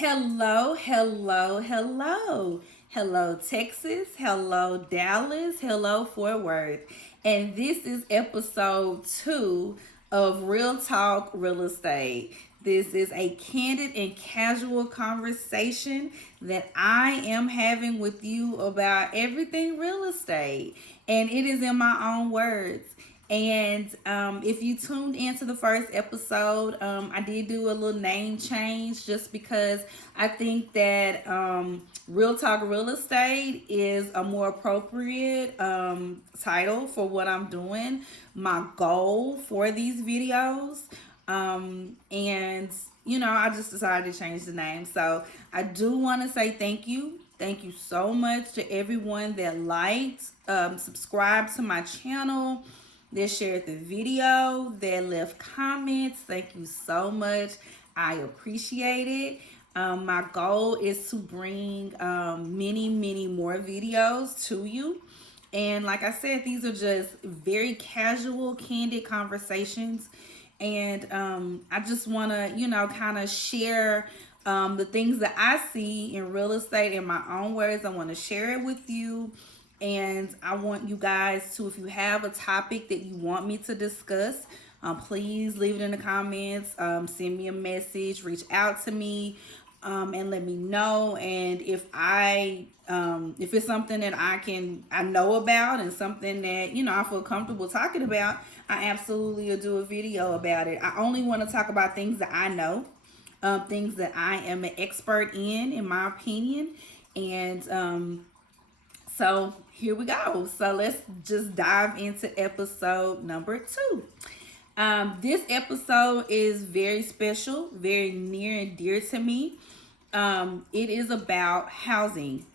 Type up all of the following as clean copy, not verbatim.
Hello, hello, hello. Hello, Texas. Hello, Dallas. Hello, Fort Worth. And this is episode 2 of Real Talk Real Estate. This is a candid and casual conversation that I am having with you about everything real estate. And it is in my own words. And if you tuned into the first episode, I did do a little name change just because I think that Real Talk Real Estate is a more appropriate title for what I'm doing, my goal for these videos. And, I just decided to change the name. So I do want to say thank you. Thank you so much to everyone that liked, subscribed to my channel, that shared the video, that left comments. Thank you so much. I appreciate it. My goal is to bring many more videos to you. And like I said, these are just very casual, candid conversations. And I just want to, kind of share the things that I see in real estate in my own words. I want to share it with you. And I want you guys to, if you have a topic that you want me to discuss, please leave it in the comments. Send me a message, reach out to me, and let me know. And if it's something that I know about and something that I feel comfortable talking about, I absolutely will do a video about it. I only want to talk about things that I know, things that I am an expert in my opinion, and so here we go. So let's just dive into episode number 2. This episode is very special, very near and dear to me. It is about housing.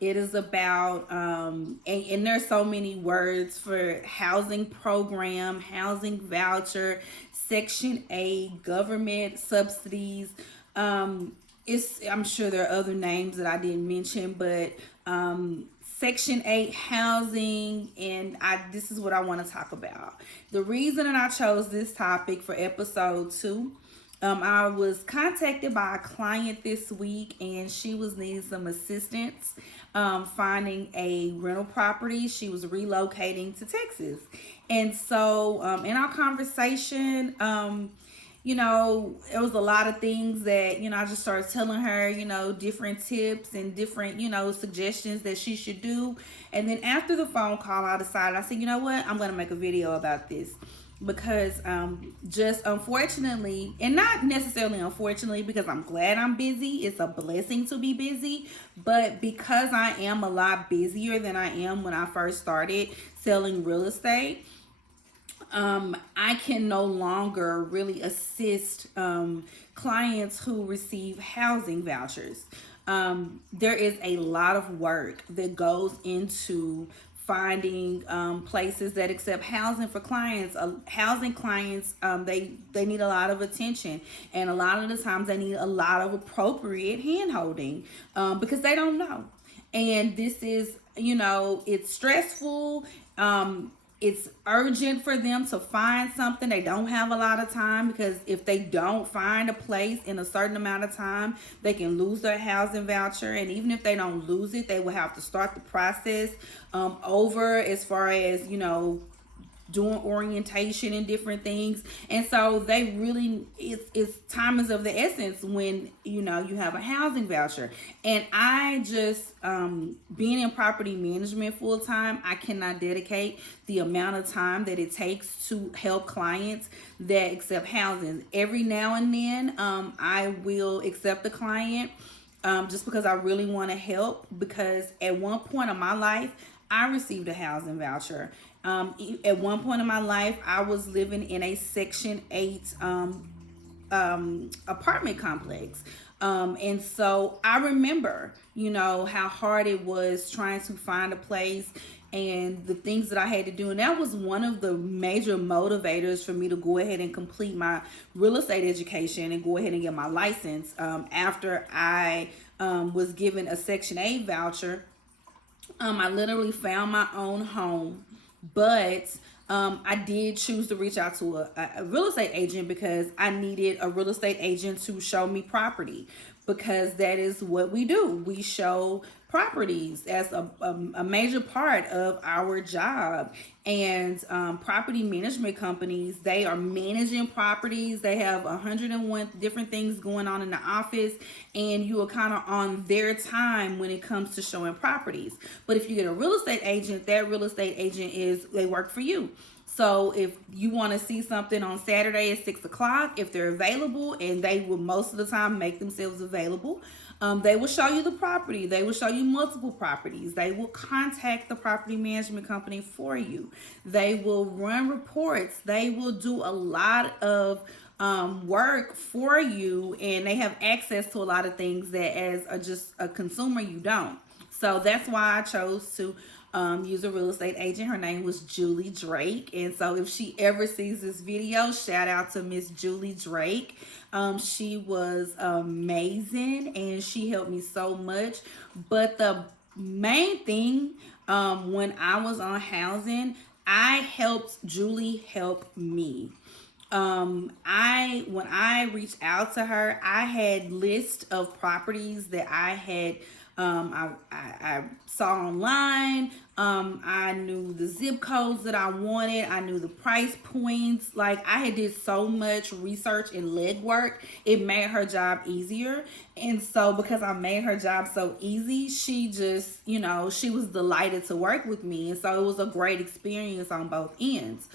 It is about, and there's so many words for housing program, housing voucher, Section 8, government subsidies. I'm sure there are other names that I didn't mention, but Section 8 housing, and this is what I want to talk about. The reason that I chose this topic for episode 2, I was contacted by a client this week, and she was needing some assistance finding a rental property. She was relocating to Texas. And so in our conversation, it was a lot of things that, I just started telling her, different tips and different, suggestions that she should do. And then after the phone call, I decided, I said, you know what, I'm going to make a video about this. Because just unfortunately, and not necessarily unfortunately, because I'm glad I'm busy. It's a blessing to be busy. But because I am a lot busier than I am when I first started selling real estate, I can no longer really assist clients who receive housing vouchers. There is a lot of work that goes into finding places that accept housing for clients. Housing clients, they need a lot of attention, and a lot of the times they need a lot of appropriate hand-holding because they don't know. And this is, it's stressful. It's urgent for them to find something. They don't have a lot of time, because if they don't find a place in a certain amount of time, they can lose their housing voucher. And even if they don't lose it, they will have to start the process over, as far as, doing orientation and different things. And so they really, it's time is of the essence when you have a housing voucher. And I just being in property management full time, I cannot dedicate the amount of time that it takes to help clients that accept housing. Every now and then I will accept a client just because I really want to help, because at one point in my life I received a housing voucher. At one point in my life, I was living in a Section 8 apartment complex. And so I remember, how hard it was trying to find a place and the things that I had to do. And that was one of the major motivators for me to go ahead and complete my real estate education and go ahead and get my license after I was given a Section 8 voucher. I literally found my own home, but I did choose to reach out to a real estate agent because I needed a real estate agent to show me property, because that is what we do. We show properties as a major part of our job. And property management companies, they are managing properties. They have 101 different things going on in the office, and you are kind of on their time when it comes to showing properties. But if you get a real estate agent, that real estate agent they work for you. So if you want to see something on Saturday at 6 o'clock, if they're available, and they will most of the time make themselves available, they will show you the property. They will show you multiple properties. They will contact the property management company for you. They will run reports. They will do a lot of work for you, and they have access to a lot of things that just a consumer you don't. So that's why I chose to use a real estate agent. Her name was Julie Drake. And so if she ever sees this video, shout out to Miss Julie Drake. She was amazing, and she helped me so much. But the main thing, when I was on housing, I helped Julie help me. When I reached out to her, I had list of properties that I had I saw online. I knew the zip codes that I wanted. I knew the price points. Like, I had did so much research and legwork. It made her job easier. And so because I made her job so easy, she just, she was delighted to work with me. And so it was a great experience on both ends.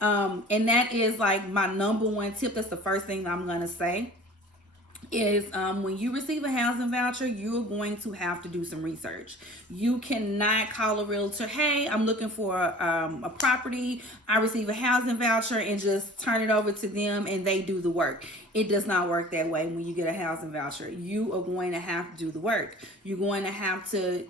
And that is like my number one tip. That's the first thing that I'm going to say is when you receive a housing voucher, you're going to have to do some research. You cannot call a realtor, hey, I'm looking for a property, I receive a housing voucher, and just turn it over to them and they do the work. It does not work that way. When you get a housing voucher, you are going to have to do the work. You're going to have to,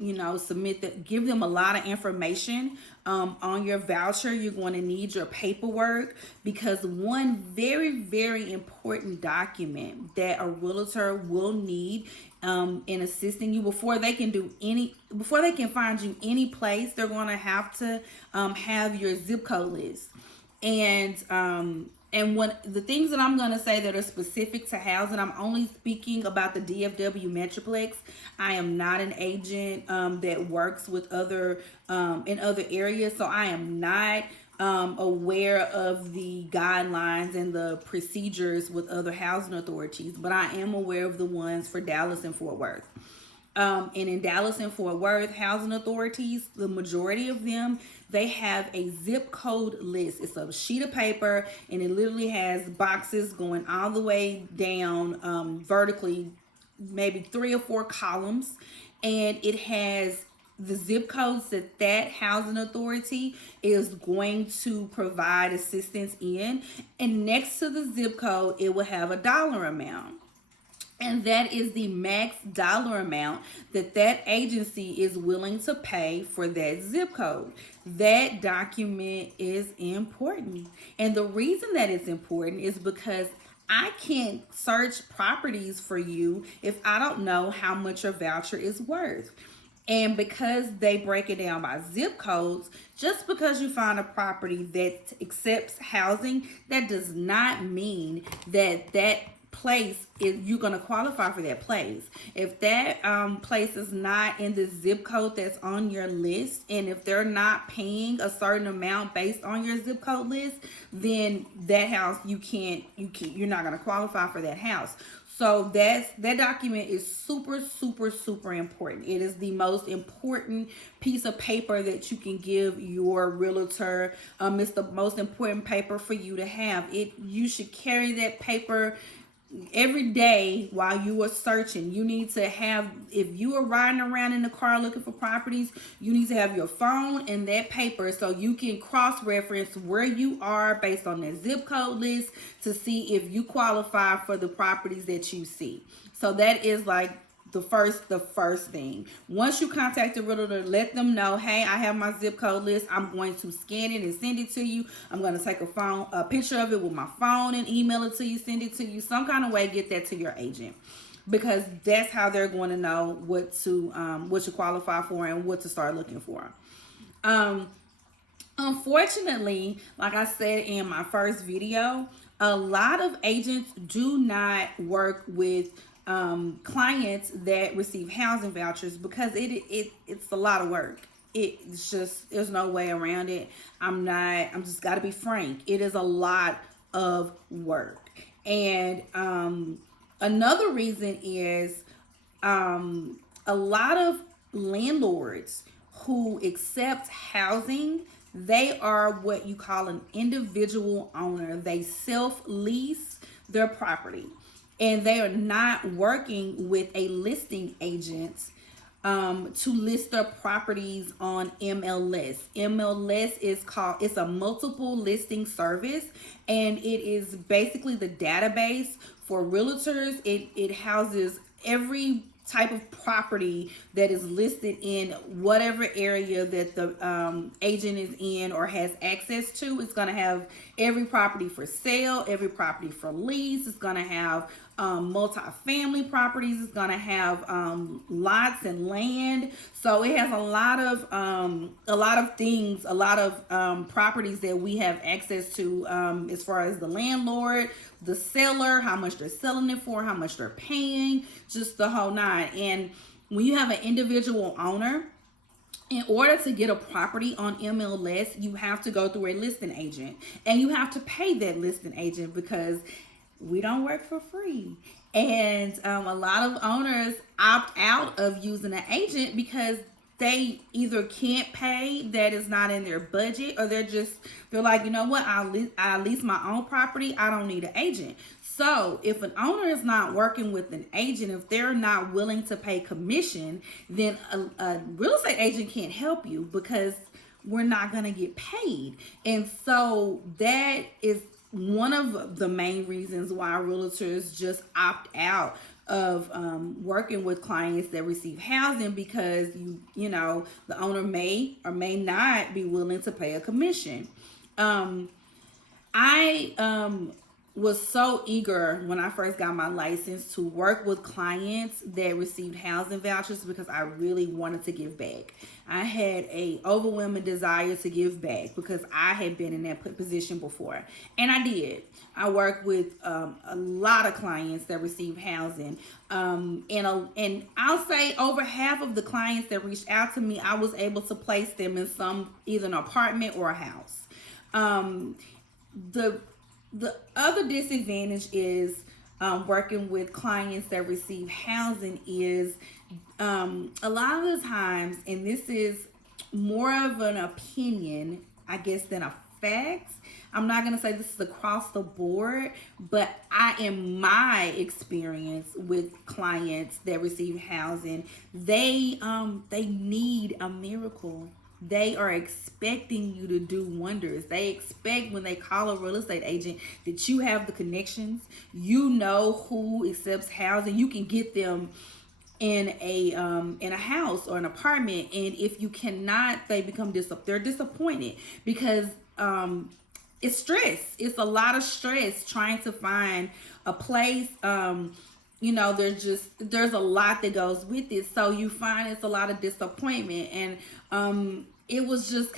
give them a lot of information on your voucher. You're going to need your paperwork, because one very, very important document that a realtor will need in assisting you before they can find you any place, they're going to have to have your zip code list. And when the things that I'm going to say that are specific to housing, I'm only speaking about the DFW Metroplex. I am not an agent that works with other in other areas, so I am not aware of the guidelines and the procedures with other housing authorities, but I am aware of the ones for Dallas and Fort Worth. And in Dallas and Fort Worth, housing authorities, the majority of them, they have a zip code list. It's a sheet of paper, and it literally has boxes going all the way down vertically, maybe 3 or 4 columns. And it has the zip codes that housing authority is going to provide assistance in. And next to the zip code, it will have a dollar amount. And that is the max dollar amount that agency is willing to pay for that zip code. That document is important. And the reason that it's important is because I can't search properties for you if I don't know how much your voucher is worth. And because they break it down by zip codes, just because you find a property that accepts housing, that does not mean that place you're going to qualify for that place. If that place is not in the zip code that's on your list, and if they're not paying a certain amount based on your zip code list, then that house you're not going to qualify for that house. So that document is super, super, super important. It is the most important piece of paper that you can give your realtor. It's the most important paper for you to have. You should carry that paper every day while you are searching. You need to have, if you are riding around in the car looking for properties, you need to have your phone and that paper so you can cross-reference where you are based on the zip code list to see if you qualify for the properties that you see. So that is like the first thing. Once you contact the realtor, let them know, hey, I have my zip code list. I'm going to scan it and send it to you. I'm going to take a picture of it with my phone and email it to you, send it to you. Some kind of way, get that to your agent, because that's how they're going to know what to qualify for and what to start looking for. Unfortunately, like I said in my first video, a lot of agents do not work with clients that receive housing vouchers because it's a lot of work. It's just, there's no way around it. I'm just got to be frank. It is a lot of work. And another reason is a lot of landlords who accept housing, they are what you call an individual owner. They self lease their property and they are not working with a listing agent to list their properties on MLS. MLS is called, it's a multiple listing service, and it is basically the database for realtors. It houses every type of property that is listed in whatever area that the agent is in or has access to. It's going to have every property for sale, every property for lease. It's going to have multi-family properties. It's going to have lots and land. So it has a lot of things, a lot of properties that we have access to, as far as the landlord, the seller, how much they're selling it for, how much they're paying, just the whole nine. And when you have an individual owner, in order to get a property on MLS, you have to go through a listing agent, and you have to pay that listing agent because we don't work for free. And a lot of owners opt out of using an agent because they either can't pay, that is not in their budget, or they're like, you know what, I lease my own property, I don't need an agent. So if an owner is not working with an agent, if they're not willing to pay commission, then a real estate agent can't help you because we're not going to get paid. And so that is one of the main reasons why realtors just opt out of working with clients that receive housing, because you know the owner may or may not be willing to pay a commission. I was so eager when I first got my license to work with clients that received housing vouchers because I really wanted to give back. I had a overwhelming desire to give back because I had been in that position before, and I did. I worked with a lot of clients that received housing, and I'll say over half of the clients that reached out to me, I was able to place them in either an apartment or a house. The other disadvantage is working with clients that receive housing is a lot of the times, and this is more of an opinion, I guess, than a fact. I'm not going to say this is across the board, but in my experience with clients that receive housing, they need a miracle. They are expecting you to do wonders. They expect when they call a real estate agent that you have the connections. You know who accepts housing. You can get them in a house or an apartment, and if you cannot, they become they're disappointed because it's stress. It's a lot of stress trying to find a place. You know, there's a lot that goes with it. So you find it's a lot of disappointment. And it was just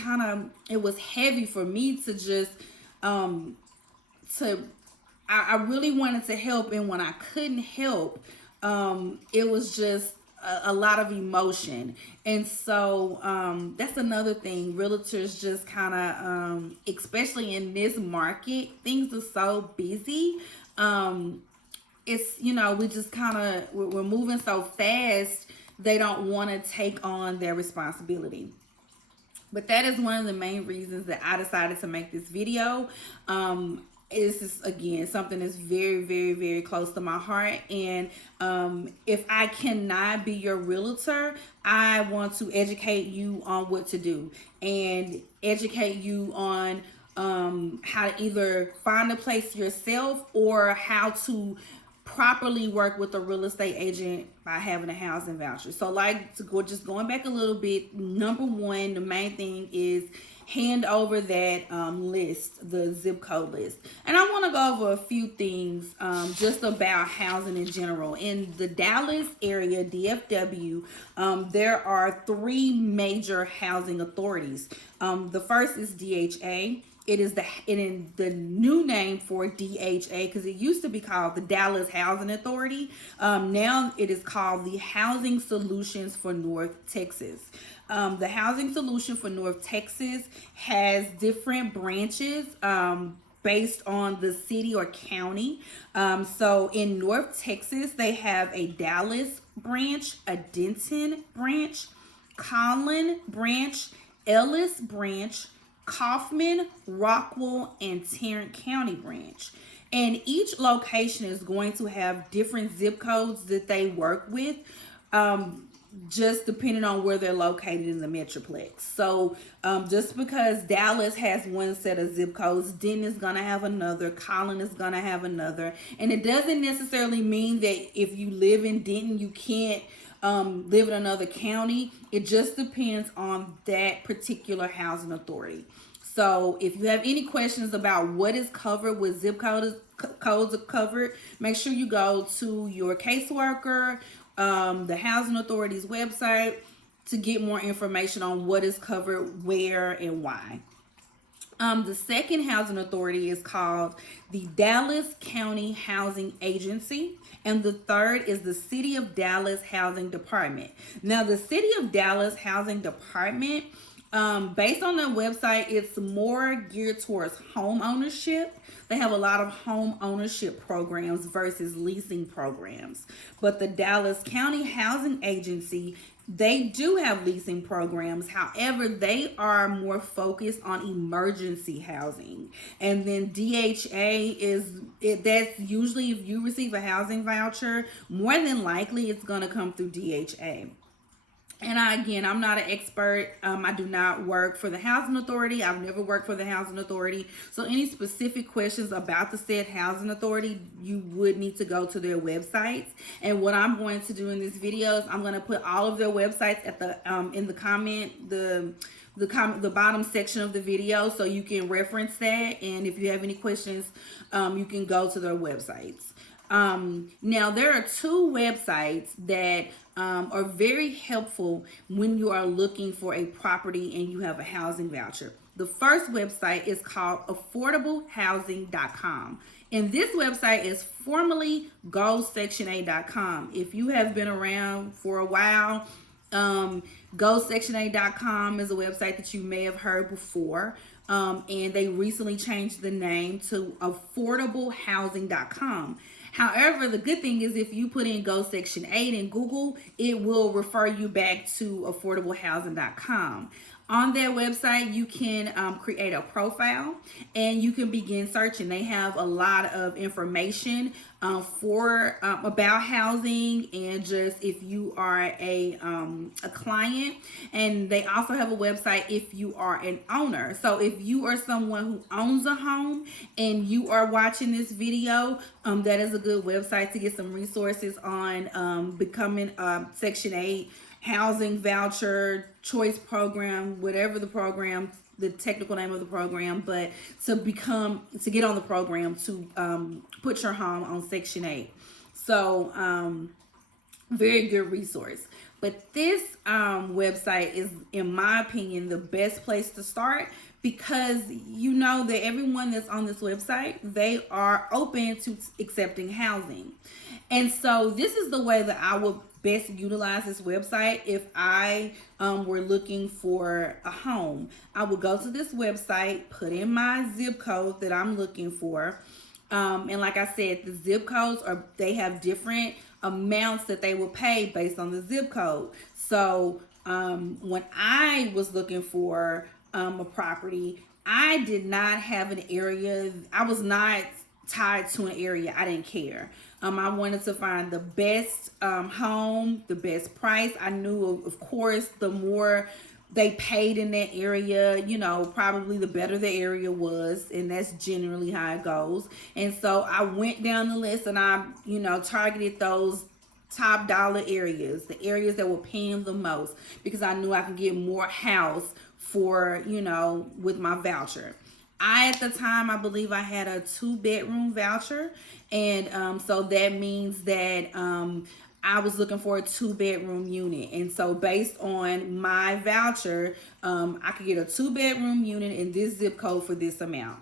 it was heavy for me to just, I really wanted to help. And when I couldn't help, it was just a lot of emotion. And so that's another thing. Realtors just especially in this market, things are so busy. It's, we just we're moving so fast, they don't want to take on their responsibility. But that is one of the main reasons that I decided to make this video. This is, again, something that's very, very, very close to my heart. And if I cannot be your realtor, I want to educate you on what to do and educate you on how to either find a place yourself or how to properly work with a real estate agent by having a housing voucher. So like to go just going back a little bit, number one, the main thing is hand over that list, the zip code list. And I want to go over a few things just about housing in general. In the Dallas area, DFW, there are three major housing authorities. The first is DHA. It is the new name for DHA, because it used to be called the Dallas Housing Authority. Now it is called the Housing Solutions for North Texas. The Housing Solution for North Texas has different branches based on the city or county. So in North Texas, they have a Dallas branch, a Denton branch, Collin branch, Ellis branch, Kaufman, Rockwell, and Tarrant County branch. And each location is going to have different zip codes that they work with, just depending on where they're located in the Metroplex. So just because Dallas has one set of zip codes, Denton is going to have another, Collin is going to have another. And it doesn't necessarily mean that if you live in Denton, you can't live in another county. It just depends on that particular housing authority. So if you have any questions about what is covered, what zip codes are covered, make sure you go to your caseworker, the housing authority's website, to get more information on what is covered, where, and why. The second housing authority is called the Dallas County Housing Agency, and the third is the City of Dallas Housing Department. Now, the City of Dallas Housing Department, based on their website, it's more geared towards home ownership. They have a lot of home ownership programs versus leasing programs. But the Dallas County Housing Agency, they do have leasing programs. However, they are more focused on emergency housing. And then DHA that's usually if you receive a housing voucher, more than likely it's going to come through DHA. And I'm not an expert. I do not work for the housing authority. I've never worked for the housing authority. So any specific questions about the said housing authority, you would need to go to their websites. And what I'm going to do in this video is I'm going to put all of their websites at the in the comment, the bottom section of the video, so you can reference that. And if you have any questions, you can go to their websites. Now, there are two websites that are very helpful when you are looking for a property and you have a housing voucher. The first website is called affordablehousing.com. And this website is formerly GoSection8.com. If you have been around for a while, GoSection8.com is a website that you may have heard before. And they recently changed the name to affordablehousing.com. However, the good thing is if you put in Go Section 8 in Google, it will refer you back to affordablehousing.com. On their website, you can create a profile and you can begin searching. They have a lot of information about housing and just if you are a client. And they also have a website if you are an owner. So if you are someone who owns a home and you are watching this video, that is a good website to get some resources on becoming Section 8 housing voucher choice program, whatever the program, the technical name of the program, but to get on the program to put your home on Section 8. So very good resource. But this website is, in my opinion, the best place to start, because you know that everyone that's on this website, they are open to accepting housing. And so this is the way that I would best utilize this website if I were looking for a home. I would go to this website, put in my zip code that I'm looking for. And like I said, the zip codes they have different amounts that they will pay based on the zip code. So when I was looking for a property, I did not have an area. I was not tied to an area. I didn't care. I wanted to find the best home, the best price. I knew, of course, the more they paid in that area. You know, probably the better the area was, and that's generally how it goes. And so I went down the list and I, you know, targeted those top dollar areas, the areas that were paying the most, because I knew I could get more house for, you know, with my voucher. At the time, I believe I had a 2-bedroom voucher. And so that means that I was looking for a 2-bedroom unit. And so based on my voucher, I could get a 2-bedroom unit in this zip code for this amount.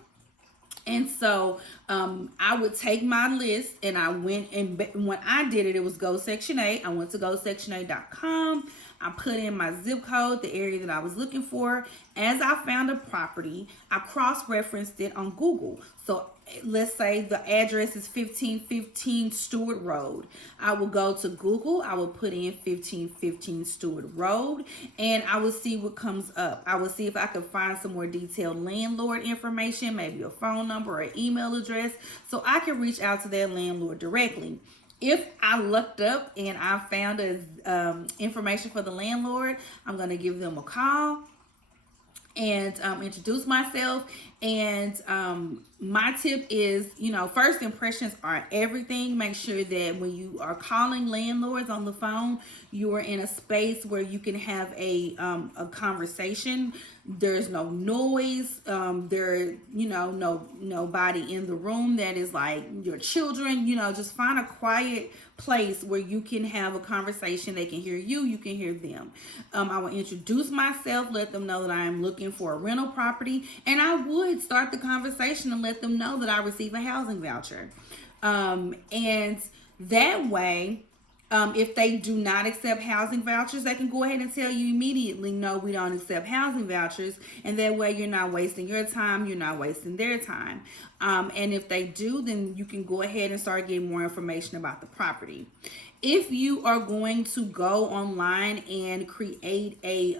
And so I would take my list and I went, and when I did it, it was Go Section 8. I went to GoSection8.com. I put in my zip code, the area that I was looking for. As I found a property, I cross-referenced it on Google. So let's say the address is 1515 Stewart Road. I will go to Google. I will put in 1515 Stewart Road, and I will see what comes up. I will see if I can find some more detailed landlord information, maybe a phone number or an email address, so I can reach out to that landlord directly. If I looked up and I found information for the landlord, I'm going to give them a call and introduce myself. And my tip is, you know, first impressions are everything. Make sure that when you are calling landlords on the phone, you are in a space where you can have a conversation. There's no noise. There, you know, nobody in the room that is like your children. You know, just find a quiet place where you can have a conversation. They can hear you, you can hear them. I will introduce myself, let them know that I am looking for a rental property, and I would start the conversation and let them know that I receive a housing voucher. And that way, if they do not accept housing vouchers, they can go ahead and tell you immediately, no, we don't accept housing vouchers. And that way you're not wasting your time, you're not wasting their time. And if they do, then you can go ahead and start getting more information about the property. If you are going to go online and create a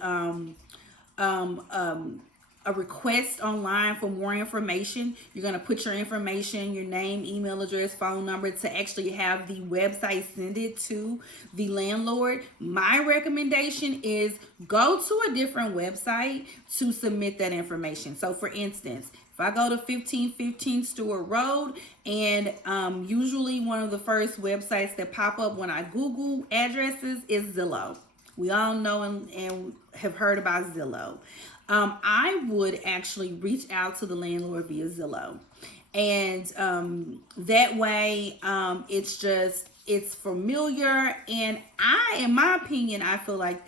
request online for more information, you're going to put your information, your name, email address, phone number, to actually have the website send it to the landlord. My recommendation is go to a different website to submit that information. So for instance, if I go to 1515 Stewart Road, and usually one of the first websites that pop up when I Google addresses is Zillow. We all know and have heard about Zillow. I would actually reach out to the landlord via Zillow. And that way, it's familiar. And in my opinion, I feel like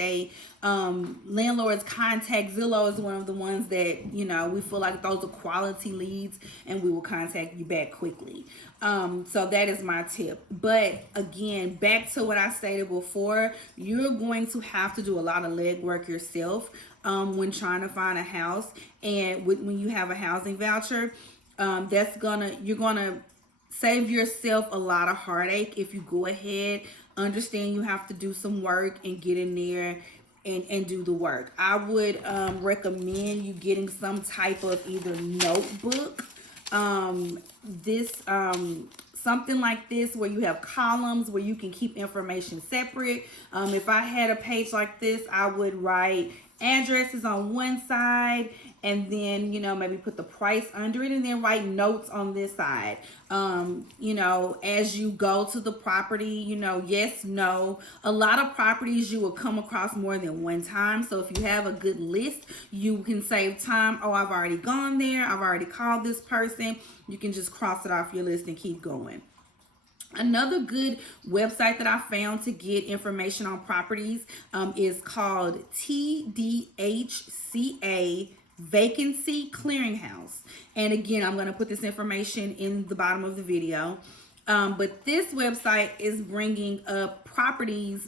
landlords contact Zillow is one of the ones that, you know, we feel like those are quality leads and we will contact you back quickly. So that is my tip. But again, back to what I stated before, you're going to have to do a lot of legwork yourself when trying to find a house. And when you have a housing voucher, you're gonna save yourself a lot of heartache if you go ahead, understand you have to do some work and get in there and do the work. I would recommend you getting some type of either notebook, something like this where you have columns where you can keep information separate. If I had a page like this, I would write addresses on one side, and then, you know, maybe put the price under it, and then write notes on this side. You know, as you go to the property, you know, yes, no. A lot of properties you will come across more than one time. So if you have a good list, you can save time. Oh, I've already gone there. I've already called this person. You can just cross it off your list and keep going. Another good website that I found to get information on properties is called Tdhca Vacancy Clearinghouse. And again, I'm going to put this information in the bottom of the video. But this website is bringing up properties,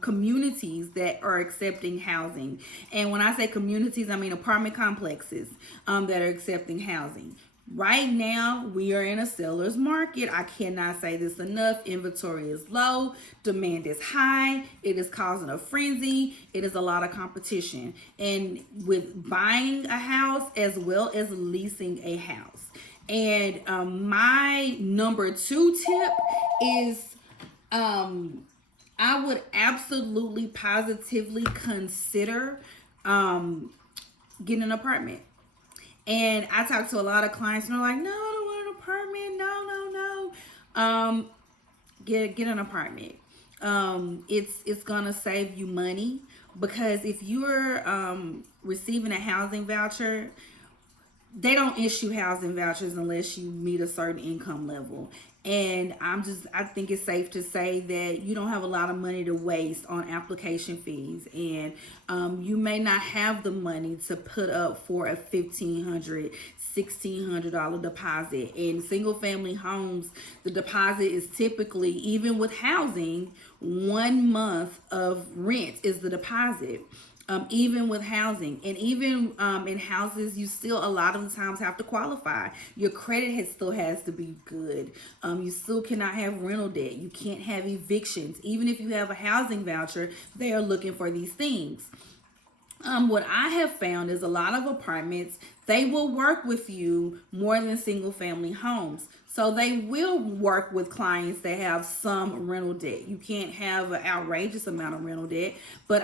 communities that are accepting housing. And when I say communities, I mean apartment complexes that are accepting housing. Right now, we are in a seller's market. I cannot say this enough. Inventory is low. Demand is high. It is causing a frenzy. It is a lot of competition. And with buying a house as well as leasing a house. And my number 2 tip is I would absolutely positively consider getting an apartment. And I talk to a lot of clients and they're like, no, I don't want an apartment. No. Get an apartment. It's gonna save you money, because if you're receiving a housing voucher, they don't issue housing vouchers unless you meet a certain income level. And I think it's safe to say that you don't have a lot of money to waste on application fees. And you may not have the money to put up for a $1,500, $1,600 deposit. In single family homes, the deposit is typically, even with housing, 1 month of rent is the deposit. Even with housing, and even in houses, you still a lot of the times have to qualify. Your credit still has to be good. You still cannot have rental debt. You can't have evictions. Even if you have a housing voucher, they are looking for these things. What I have found is a lot of apartments, they will work with you more than single family homes. So they will work with clients that have some rental debt. You can't have an outrageous amount of rental debt, but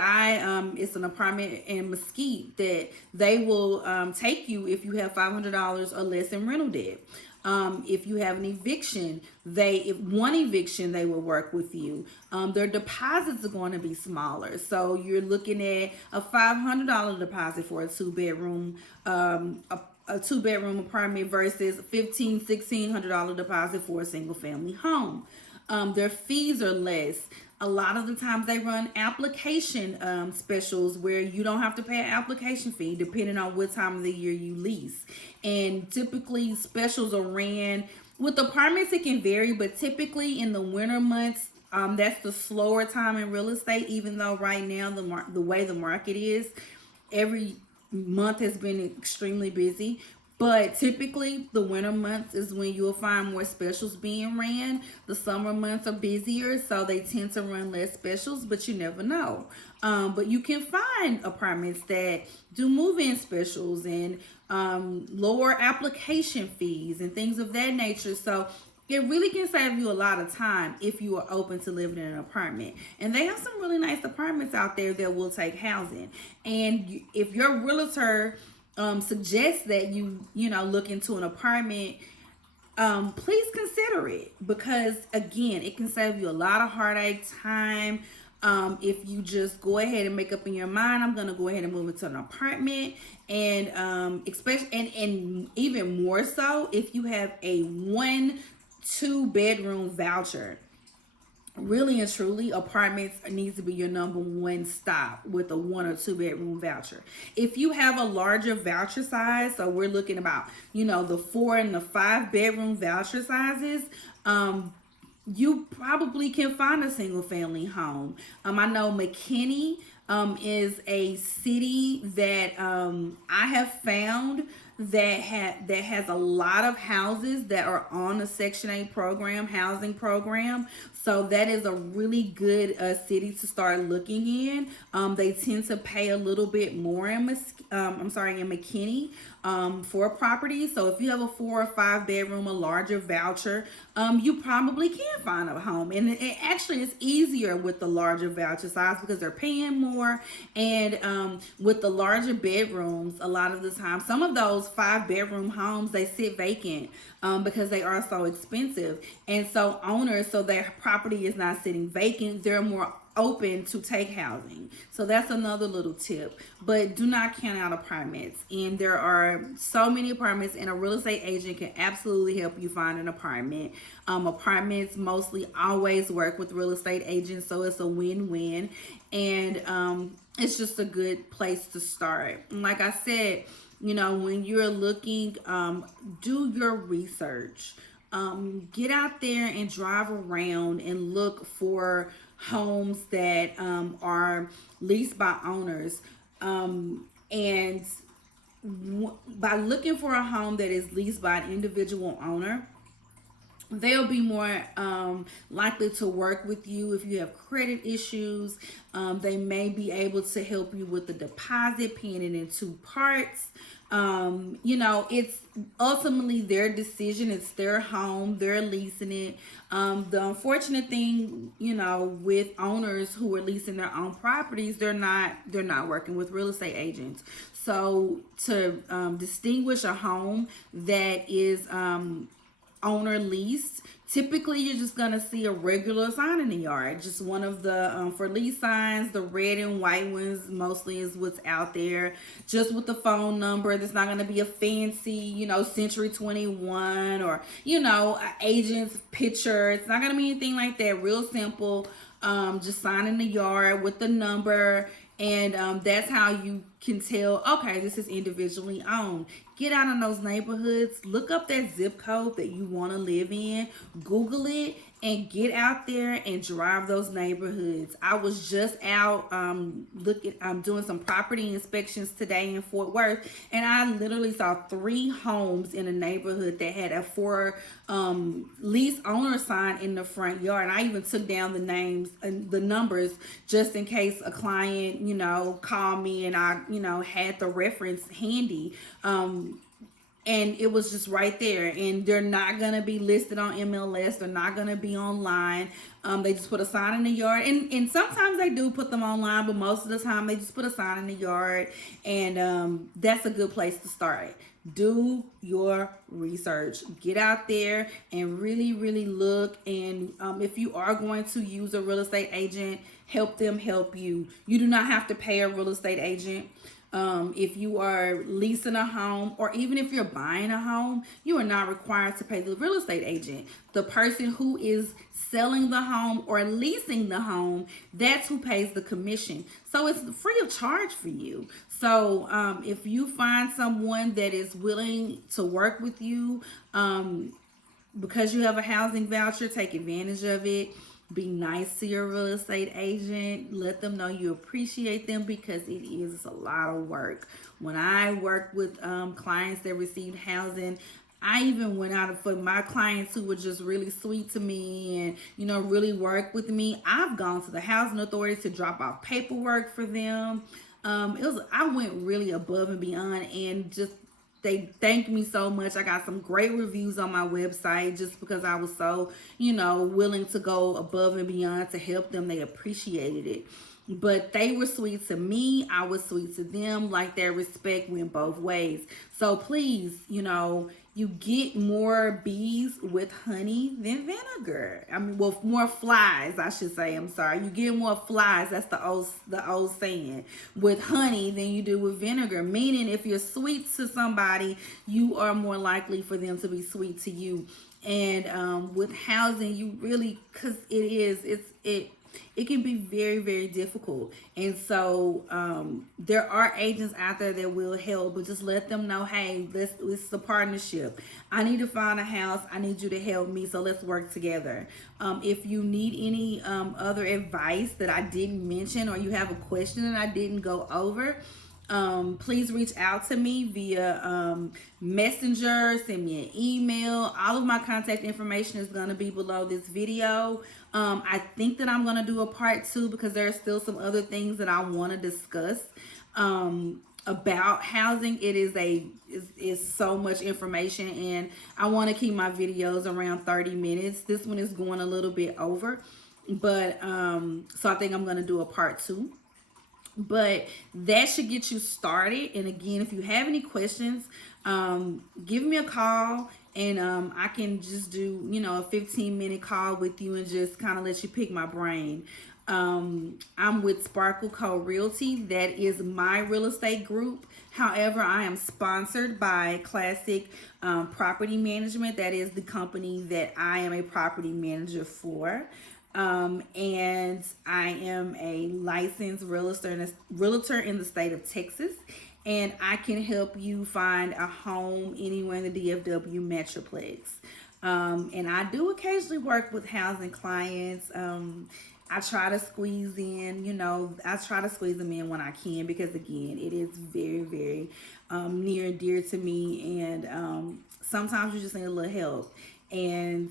it's an apartment in Mesquite that they will take you if you have $500 or less in rental debt. If you have an eviction, if one eviction, they will work with you. Their deposits are going to be smaller. So you're looking at a $500 deposit for a two-bedroom apartment versus $1,500-$1,600 deposit for a single family home. Their fees are less. A lot of the times they run application specials where you don't have to pay an application fee depending on what time of the year you lease. And typically specials are ran with apartments. It can vary, but typically in the winter months, that's the slower time in real estate. Even though right now the way the market is, every month has been extremely busy. But typically the winter months is when you'll find more specials being ran. The summer months are busier, so they tend to run less specials, but you never know. But you can find apartments that do move-in specials and lower application fees and things of that nature. So it really can save you a lot of time if you are open to living in an apartment. And they have some really nice apartments out there that will take housing. And if your realtor suggests that you look into an apartment, please consider it, because again, it can save you a lot of heartache, time. If you just go ahead and make up in your mind, I'm gonna go ahead and move into an apartment, and especially and even more so if you have a 1-2 bedroom voucher. Really and truly, apartments needs to be your number one stop with a 1 or 2 bedroom voucher. If you have a larger voucher size, so we're looking about the 4 and the 5 bedroom voucher sizes, you probably can find a single family home. I know McKinney is a city that I have found that has a lot of houses that are on the Section 8 housing program. So that is a really good city to start looking in. They tend to pay a little bit more in McKinney for property. So if you have a 4 or 5 bedroom, a larger voucher, you probably can find a home. And it actually is easier with the larger voucher size because they're paying more. And with the larger bedrooms, a lot of the time, some of those 5 bedroom homes, they sit vacant because they are so expensive. And so owners, so their property is not sitting vacant, they're more open to take housing. So that's another little tip. But do not count out apartments. And there are so many apartments, and a real estate agent can absolutely help you find an apartment. Apartments mostly always work with real estate agents, so it's a win-win. And it's just a good place to start. And like I said, when you're looking, do your research. Get out there and drive around and look for homes that are leased by owners. And by looking for a home that is leased by an individual owner, they'll be more likely to work with you if you have credit issues. They may be able to help you with the deposit, paying it in 2 parts. It's ultimately their decision. It's their home. They're leasing it. The unfortunate thing, with owners who are leasing their own properties, they're not working with real estate agents. So to distinguish a home that is owner leased, typically you're just gonna see a regular sign in the yard, just one of the for lease signs. The red and white ones mostly is what's out there, just with the phone number. There's not gonna be a fancy Century 21 or a agent's picture. It's not gonna be anything like that. Real simple. Just sign in the yard with the number, and that's how you can tell, okay, this is individually owned. Get out in those neighborhoods, look up that zip code that you want to live in, Google it, and get out there and drive those neighborhoods. I was just out doing some property inspections today in Fort Worth, and I literally saw 3 homes in a neighborhood that had a for lease owner sign in the front yard. And I even took down the names and the numbers just in case a client called me and I had the reference handy. And it was just right there, and they're not gonna be listed on MLS. They're not gonna be online. They just put a sign in the yard, and sometimes they do put them online, but most of the time they just put a sign in the yard, and that's a good place to start. Do your research. Get out there and really, really look. And if you are going to use a real estate agent, help them help you. You do not have to pay a real estate agent. If you are leasing a home, or even if you're buying a home, you are not required to pay the real estate agent. The person who is selling the home or leasing the home, that's who pays the commission. So it's free of charge for you. So if you find someone that is willing to work with you, because you have a housing voucher, take advantage of it. Be nice to your real estate agent. Let them know you appreciate them, because it's a lot of work. When I worked with clients that received housing, I even went out for my clients who were just really sweet to me and, really work with me. I've gone to the housing authorities to drop off paperwork for them. I went really above and beyond, and just they thanked me so much. I got some great reviews on my website just because I was so, willing to go above and beyond to help them. They appreciated it. But they were sweet to me. I was sweet to them. Like, their respect went both ways. So please, you get more bees with honey than vinegar. More flies, I should say. I'm sorry. You get more flies. That's the old saying. With honey than you do with vinegar. Meaning, if you're sweet to somebody, you are more likely for them to be sweet to you. And with housing, you really, because it can be very, very difficult. And so there are agents out there that will help, but just let them know, hey, this is a partnership. I need to find a house. I need you to help me. So let's work together. If you need any other advice that I didn't mention, or you have a question that I didn't go over, please reach out to me via Messenger, send me an email. All of my contact information is going to be below this video. I think that I'm going to do a part 2, because there are still some other things that I want to discuss about housing. It is so much information, and I want to keep my videos around 30 minutes. This one is going a little bit over, but so I think I'm going to do a part 2. But that should get you started. And again, if you have any questions, give me a call, and I can just do a 15-minute call with you and just kind of let you pick my brain. I'm with Sparkle Co Realty. That is my real estate group. However, I am sponsored by Classic Property Management. That is the company that I am a property manager for. And I am a licensed realtor in the state of Texas, and I can help you find a home anywhere in the DFW Metroplex. And I do occasionally work with housing clients. I try to squeeze in, I try to squeeze them in when I can, because again, it is very, very near and dear to me, and sometimes you just need a little help. and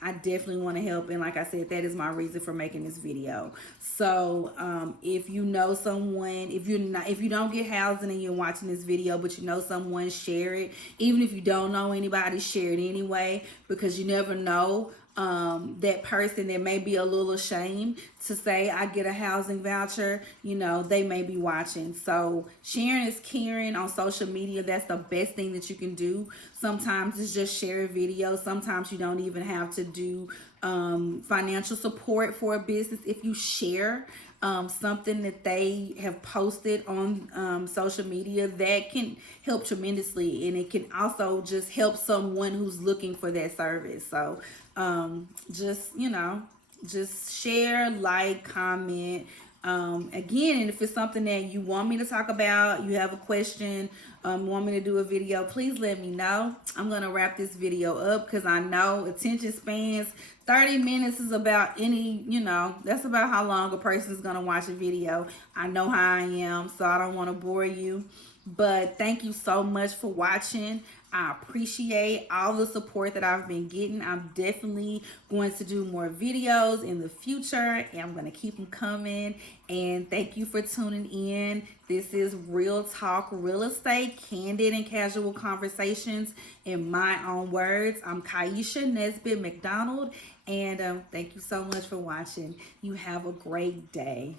I definitely want to help. And like I said, that is my reason for making this video. So if you know someone, if you don't get housing and you're watching this video, but you know someone, share it. Even if you don't know anybody, share it anyway, because you never know, that person that may be a little ashamed to say I get a housing voucher, they may be watching. So sharing is caring on social media. That's the best thing that you can do. Sometimes it's just share a video. Sometimes you don't even have to do financial support for a business. If you share something that they have posted on social media, that can help tremendously, and it can also just help someone who's looking for that service. So just share, like, comment. Again, and if it's something that you want me to talk about, you have a question, want me to do a video, please let me know. I'm going to wrap this video up because I know attention spans, 30 minutes is about that's about how long a person is going to watch a video. I know how I am, so I don't want to bore you. But thank you so much for watching. I appreciate all the support that I've been getting. I'm definitely going to do more videos in the future, and I'm going to keep them coming. And thank you for tuning in. This is Real Talk Real Estate, candid and casual conversations in my own words. I'm Kaisha Nesbitt McDonald, and thank you so much for watching. You have a great day.